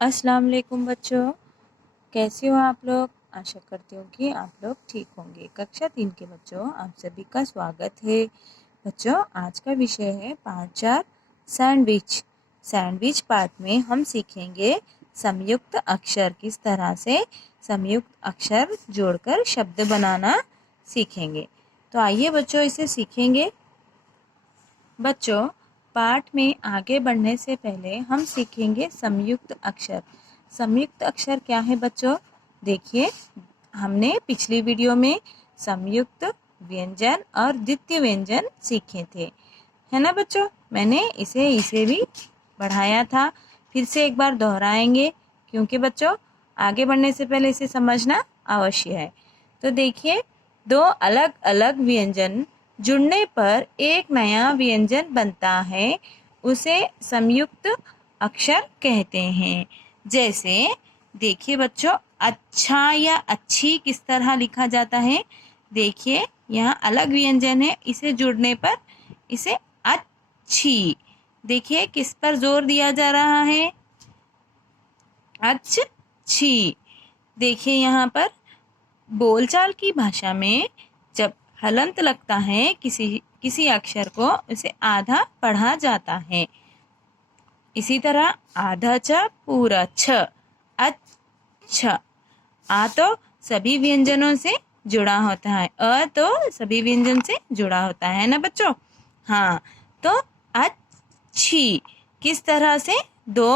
अस्सलाम वालेकुम बच्चों, कैसे हो आप लोग। आशा करती हूँ कि आप लोग ठीक होंगे। कक्षा 3 के बच्चों, आप सभी का स्वागत है। बच्चों, आज का विषय है 5-4 सैंडविच। सैंडविच पार्ट में हम सीखेंगे संयुक्त अक्षर, किस तरह से संयुक्त अक्षर जोड़कर शब्द बनाना सीखेंगे। तो आइए बच्चों, इसे सीखेंगे। बच्चों, पाठ में आगे बढ़ने से पहले हम सीखेंगे संयुक्त अक्षर। संयुक्त अक्षर क्या है बच्चों? देखिए, हमने पिछली वीडियो में संयुक्त व्यंजन और द्वितीय व्यंजन सीखे थे, है ना बच्चों। मैंने इसे भी बढ़ाया था। फिर से एक बार दोहराएंगे, क्योंकि बच्चों आगे बढ़ने से पहले इसे समझना अवश्य है। तो देखिए, दो अलग अलग व्यंजन जुड़ने पर एक नया व्यंजन बनता है, उसे संयुक्त अक्षर कहते हैं। जैसे देखिए बच्चों, अच्छा या अच्छी किस तरह लिखा जाता है। देखिए, यहाँ अलग व्यंजन है, इसे जुड़ने पर इसे अच्छी। देखिए किस पर जोर दिया जा रहा है, अच्छी। देखिए यहाँ पर बोलचाल की भाषा में जब हलंत लगता है किसी अक्षर को, उसे आधा पढ़ा जाता है। इसी तरह आधा छ पूरा छ, अच्छा। आ तो सभी व्यंजनों से जुड़ा होता है, अ तो सभी व्यंजन से जुड़ा होता है ना बच्चों। हाँ, तो अच्छी किस तरह से दो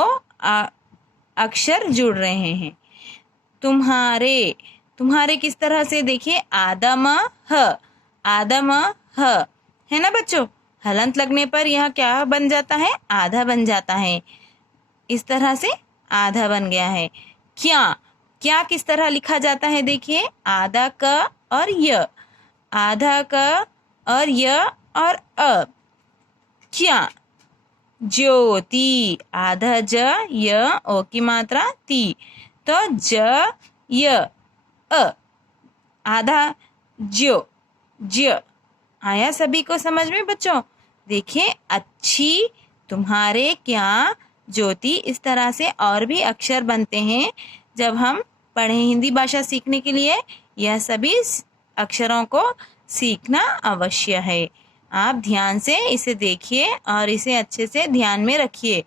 अक्षर जुड़ रहे हैं। तुम्हारे, तुम्हारे किस तरह से, देखिए आदम ह, आदम ह, है ना बच्चों। हलंत लगने पर यह क्या बन जाता है, आधा बन जाता है। इस तरह से आधा बन गया है। क्या, क्या किस तरह लिखा जाता है, देखिए आधा क और य, आधा क और य और अ, क्या। ज्योति, आधा ज य ओ की मात्रा ती, तो ज य अ, आधा ज्यो, ज्य। आया सभी को समझ में बच्चों। देखिए, अच्छी, तुम्हारे, क्या, ज्योति, इस तरह से और भी अक्षर बनते हैं जब हम पढ़े। हिंदी भाषा सीखने के लिए यह सभी अक्षरों को सीखना अवश्य है। आप ध्यान से इसे देखिए और इसे अच्छे से ध्यान में रखिए,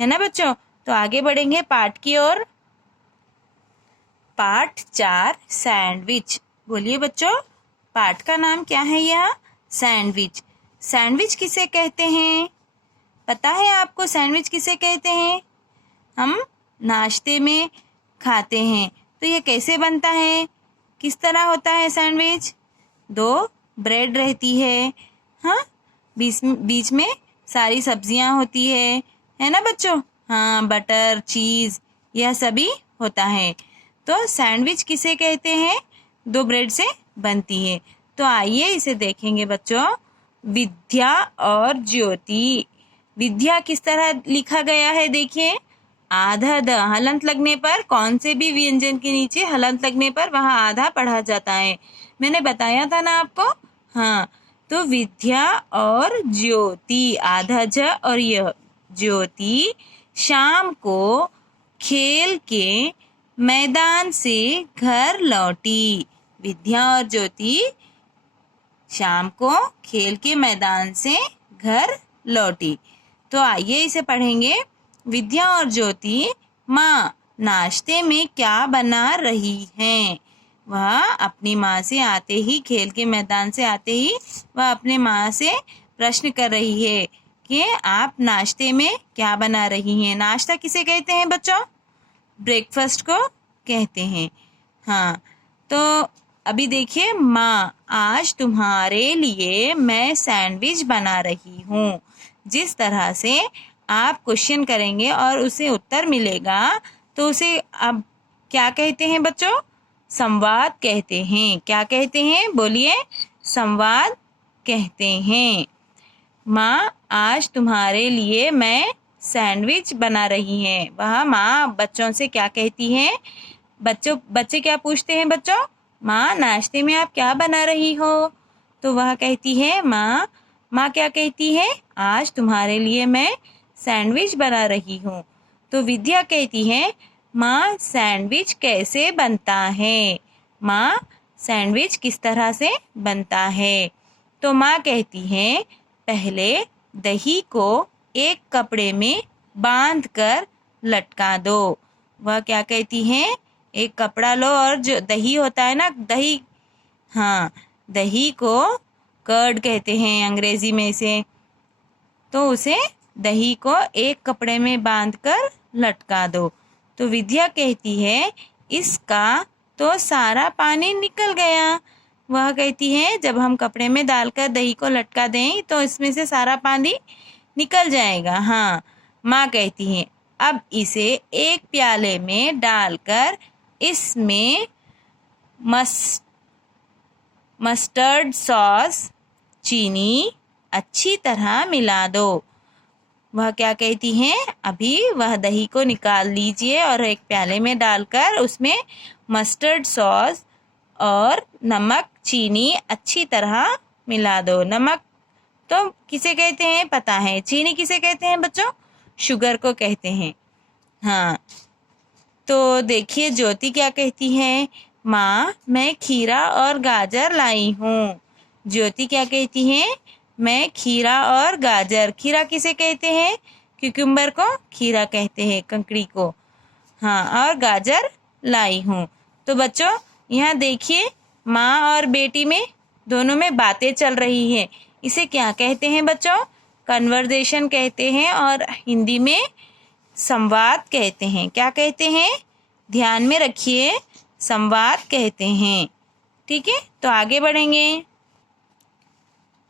है ना बच्चों। तो आगे बढ़ेंगे पाठ की ओर। पाठ 4 सैंडविच। बोलिए बच्चों, पाठ का नाम क्या है? यह सैंडविच। सैंडविच किसे कहते हैं? पता है आपको सैंडविच किसे कहते हैं? हम नाश्ते में खाते हैं। तो ये कैसे बनता है, किस तरह होता है सैंडविच? दो ब्रेड रहती है, हाँ, बीच में सारी सब्जियां होती है ना बच्चों। हाँ, बटर, चीज, यह सभी होता है। तो सैंडविच किसे कहते हैं? दो ब्रेड से बनती है। तो आइए इसे देखेंगे बच्चों। विद्या और ज्योति। विद्या किस तरह लिखा गया है, देखिए आधा द, हलंत लगने पर कौन से भी व्यंजन के नीचे हलंत लगने पर वहां आधा पढ़ा जाता है। मैंने बताया था ना आपको। हाँ, तो विद्या और ज्योति, आधा ज और यह, ज्योति शाम को खेल के मैदान से घर लौटी। विद्या और ज्योति शाम को खेल के मैदान से घर लौटी। तो आइए इसे पढ़ेंगे। विद्या और ज्योति माँ नाश्ते में क्या बना रही हैं? वह अपनी माँ से आते ही, खेल के मैदान से आते ही वह अपने माँ से प्रश्न कर रही है कि आप नाश्ते में क्या बना रही हैं। नाश्ता किसे कहते हैं बच्चों? ब्रेकफास्ट को कहते हैं। हाँ, तो अभी देखिए, माँ आज तुम्हारे लिए मैं सैंडविच बना रही हूँ। जिस तरह से आप क्वेश्चन करेंगे और उसे उत्तर मिलेगा, तो उसे अब क्या कहते हैं बच्चों? संवाद कहते हैं। क्या कहते हैं, बोलिए? संवाद कहते हैं। माँ आज तुम्हारे लिए मैं सैंडविच बना रही है। वह माँ बच्चों से क्या कहती है? बच्चे क्या पूछते हैं बच्चों? माँ नाश्ते में आप क्या बना रही हो? तो वह कहती है, माँ क्या कहती है? आज तुम्हारे लिए मैं सैंडविच बना रही हूँ। तो विद्या कहती है, माँ सैंडविच कैसे बनता है? माँ सैंडविच किस तरह से बनता है? तो माँ कहती है, पहले दही को एक कपड़े में बांध कर लटका दो। वह क्या कहती है? एक कपड़ा लो और जो दही होता है ना, दही, हाँ, दही को कर्ड कहते हैं अंग्रेजी में इसे, तो उसे दही को एक कपड़े में बांधकर लटका दो। तो विद्या कहती है, इसका तो सारा पानी निकल गया। वह कहती है, जब हम कपड़े में डालकर दही को लटका दें तो इसमें से सारा पानी निकल जाएगा। हाँ, माँ कहती है, अब इसे एक प्याले में डालकर इसमें मस्टर्ड सॉस, चीनी अच्छी तरह मिला दो। वह क्या कहती हैं? अभी वह दही को निकाल लीजिए और एक प्याले में डालकर उसमें मस्टर्ड सॉस और नमक, चीनी अच्छी तरह मिला दो। नमक तो किसे कहते हैं पता है, चीनी किसे कहते हैं बच्चों? शुगर को कहते हैं। हाँ, तो देखिए ज्योति क्या कहती है, माँ मैं खीरा और गाजर लाई हूँ। ज्योति क्या कहती है? मैं खीरा और गाजर, खीरा किसे कहते हैं? क्यूकम्बर को खीरा कहते हैं, ककड़ी को। हाँ, और गाजर लाई हूँ। तो बच्चों यहाँ देखिए, माँ और बेटी में दोनों में बातें चल रही हैं। इसे क्या कहते हैं बच्चों? कन्वर्सेशन कहते हैं और हिंदी में संवाद कहते हैं। क्या कहते हैं? ध्यान में रखिए, संवाद कहते हैं। ठीक है, तो आगे बढ़ेंगे।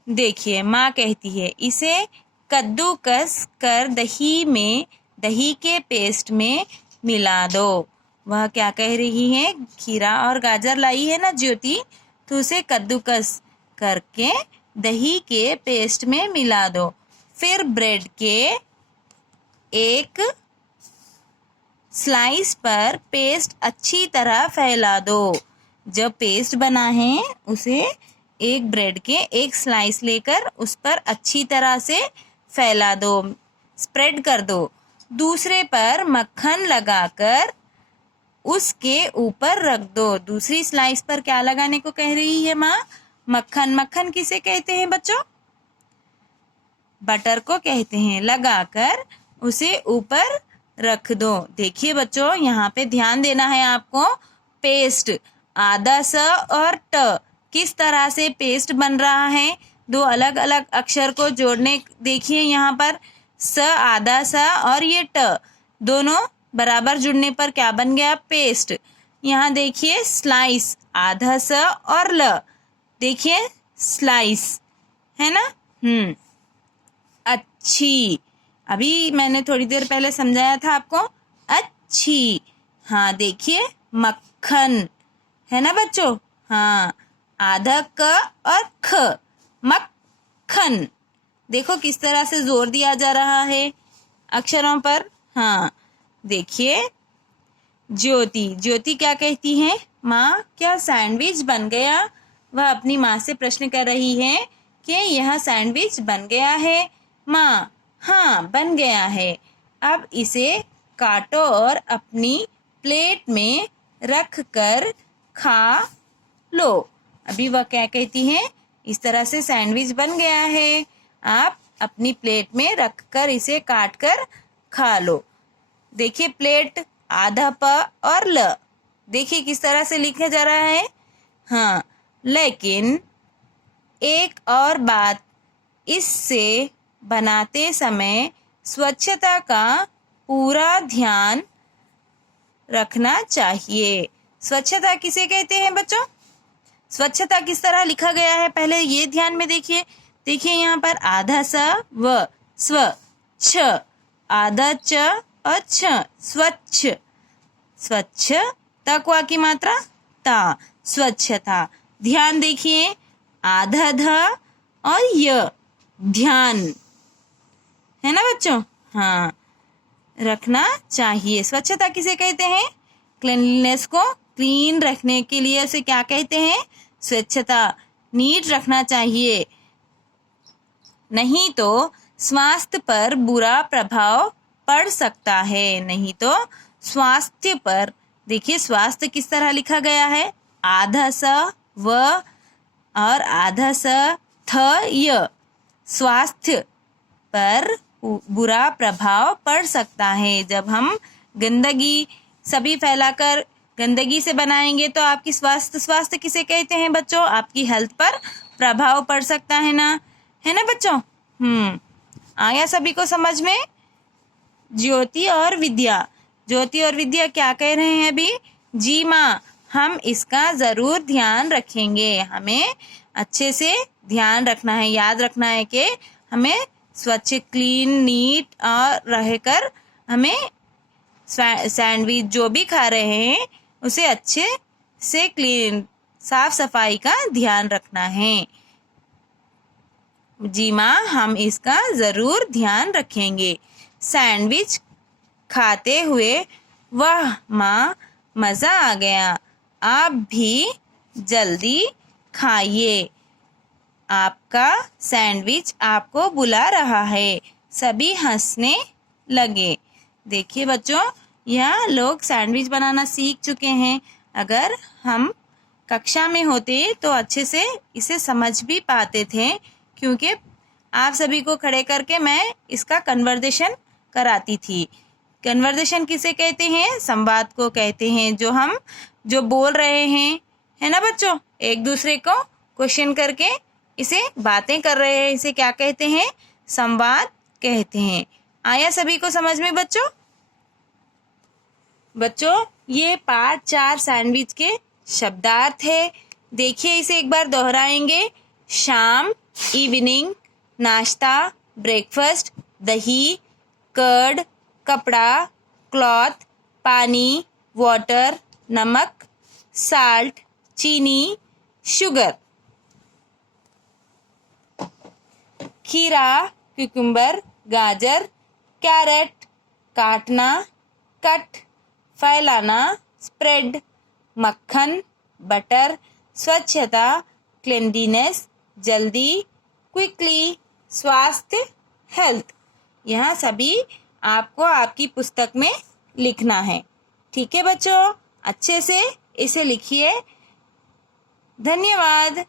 देखिए माँ कहती है, इसे कद्दूकस कर दही के पेस्ट में मिला दो। वह क्या कह रही है? खीरा और गाजर लाई है ना ज्योति, तो उसे कद्दूकस करके दही के पेस्ट में मिला दो। फिर ब्रेड के एक स्लाइस पर पेस्ट अच्छी तरह फैला दो। जब पेस्ट बना है उसे एक ब्रेड के एक स्लाइस लेकर उस पर अच्छी तरह से फैला दो, स्प्रेड कर दो। दूसरे पर मक्खन लगाकर उसके ऊपर रख दो। दूसरी स्लाइस पर क्या लगाने को कह रही है माँ? मक्खन। मक्खन किसे कहते हैं बच्चों? बटर को कहते हैं। लगाकर उसे ऊपर रख दो। देखिए बच्चों, यहाँ पे ध्यान देना है आपको। पेस्ट, आधा स और ट, किस तरह से पेस्ट बन रहा है? दो अलग अलग अक्षर को जोड़ने, देखिए यहाँ पर स, आधा स और ये ट दोनों बराबर जुड़ने पर क्या बन गया? पेस्ट। यहाँ देखिए स्लाइस, आधा स और ल, देखिए स्लाइस है ना। अच्छी, अभी मैंने थोड़ी देर पहले समझाया था आपको, अच्छी। हाँ देखिए मक्खन है ना बच्चों। हाँ, आधा क और ख, मक्खन। देखो किस तरह से जोर दिया जा रहा है अक्षरों पर। हाँ, देखिए ज्योति क्या कहती है? माँ क्या सैंडविच बन गया? वह अपनी माँ से प्रश्न कर रही है कि यह सैंडविच बन गया है। माँ हाँ बन गया है। अब इसे काटो और अपनी प्लेट में रख कर खा लो। अभी वह क्या कहती है? इस तरह से सैंडविच बन गया है, आप अपनी प्लेट में रख कर इसे काट कर खा लो। देखिए प्लेट, आधा प और ल, देखिए किस तरह से लिखा जा रहा है। हाँ, लेकिन एक और बात, इससे बनाते समय स्वच्छता का पूरा ध्यान रखना चाहिए। स्वच्छता किसे कहते हैं बच्चों? स्वच्छता किस तरह लिखा गया है पहले ये ध्यान में देखिए। देखिए यहाँ पर आधा स व स्व, छ, आधा च और छ, स्वच्छ। स्वच्छ तक वा की मात्रा ता, स्वच्छता। ध्यान देखिए, आधा ध और य, ध्यान है ना बच्चों। हाँ, रखना चाहिए। स्वच्छता किसे कहते हैं? क्लीनलीनेस को क्लीन रखने के लिए उसे क्या कहते हैं? स्वच्छता, नीट रखना चाहिए, नहीं तो स्वास्थ्य पर बुरा प्रभाव पड़ सकता है, नहीं तो स्वास्थ्य पर। देखिए स्वास्थ्य किस तरह लिखा गया है, आधा स व और आधा स थ य। स्वास्थ्य पर बुरा प्रभाव पड़ सकता है। जब हम गंदगी सभी फैलाकर गंदगी से बनाएंगे तो आपकी स्वास्थ्य किसे कहते हैं बच्चों, आपकी हेल्थ पर प्रभाव पड़ सकता है ना बच्चों। आया सभी को समझ में। ज्योति और विद्या क्या कह रहे हैं अभी, जी माँ हम इसका जरूर ध्यान रखेंगे। हमें अच्छे से ध्यान रखना है, याद रखना है कि हमें स्वच्छ क्लीन नीट और रहकर हमें सैंडविच जो भी खा रहे हैं उसे अच्छे से क्लीन साफ सफाई का ध्यान रखना है। जी माँ हम इसका ज़रूर ध्यान रखेंगे। सैंडविच खाते हुए वाह माँ मज़ा आ गया, आप भी जल्दी खाइए, आपका सैंडविच आपको बुला रहा है। सभी हंसने लगे। देखिए बच्चों यह लोग सैंडविच बनाना सीख चुके हैं। अगर हम कक्षा में होते तो अच्छे से इसे समझ भी पाते थे, क्योंकि आप सभी को खड़े करके मैं इसका कन्वर्सेशन कराती थी। कन्वर्सेशन किसे कहते हैं, संवाद को कहते हैं। जो बोल रहे हैं, है ना बच्चों, एक दूसरे को क्वेश्चन करके इसे बातें कर रहे हैं, इसे क्या कहते हैं, संवाद कहते हैं। आया सभी को समझ में बच्चों ये पार्ट 4 सैंडविच के शब्दार्थ है। देखिए इसे एक बार दोहराएंगे। शाम इवनिंग, नाश्ता ब्रेकफास्ट, दही कर्ड, कपड़ा क्लॉथ, पानी वाटर, नमक साल्ट, चीनी शुगर। खीरा क्यूकम्बर, गाजर कैरेट, काटना कट, फैलाना स्प्रेड, मक्खन बटर, स्वच्छता क्लेanलीनेस, जल्दी क्विकली, स्वास्थ्य हेल्थ। यह सभी आपको आपकी पुस्तक में लिखना है। ठीक है बच्चों, अच्छे से इसे लिखिए। धन्यवाद।